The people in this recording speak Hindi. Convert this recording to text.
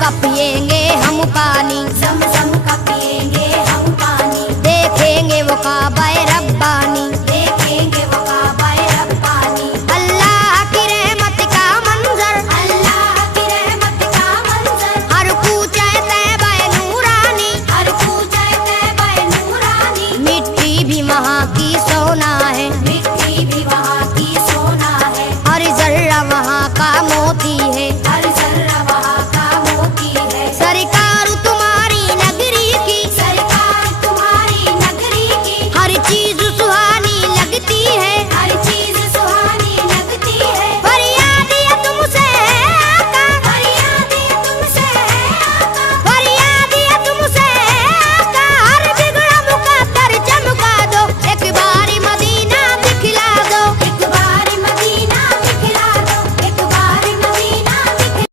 का पिएंगे हम पानी, जम जम का पिएंगे हम पानी। देखेंगे वो काबा